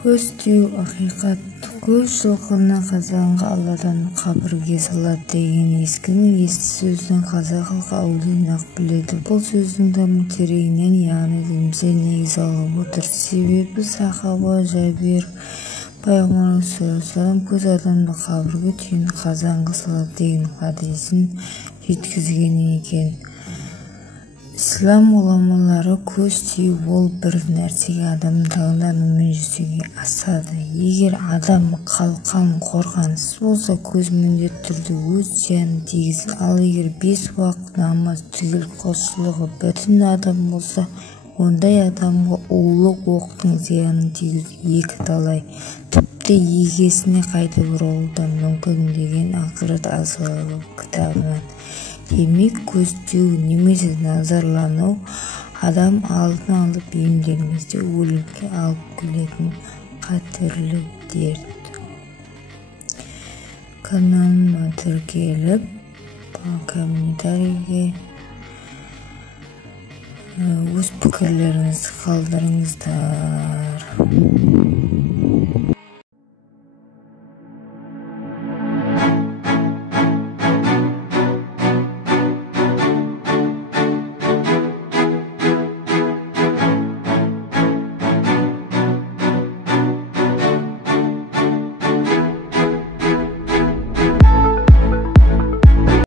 Көз тию ақиқат. Көз жылқыны қазанға Алладан қабірге салады деген ескінің есті сөздің қазақ халқы әулиен-ақ біледі. Бұл сөздің даму тереңінен, яғни дінімізде негіз алып отыр. Себебі сахаба Жабир пайғамбар салам көз адамды қабірге түйін қазанға салады деген хадисін жеткізген екен. Ислам ғұламалары көз тию ол бір нәрсеге адам таңданумен жүзеге асады. Егер адам қалқан қорғансыз болса, көз міндетті түрде өз зиянын тигізеді. Ал егер 5 уақыт намаз түгел құлшылығы бүтін адам болса, ондай адамға улы оқтың зиянын тигізу екі талай. Тіпті егесіне қайта оралуы да мүмкін деген ақырет азығы кітабынан. Демек, көз тию немесе назарлану адам алдын алып емделместе өлімге алып келетін қатерлі дерт. Каналыма тіркеліп, комментарийге өз пікірлеріңізді қалдырыңыздар.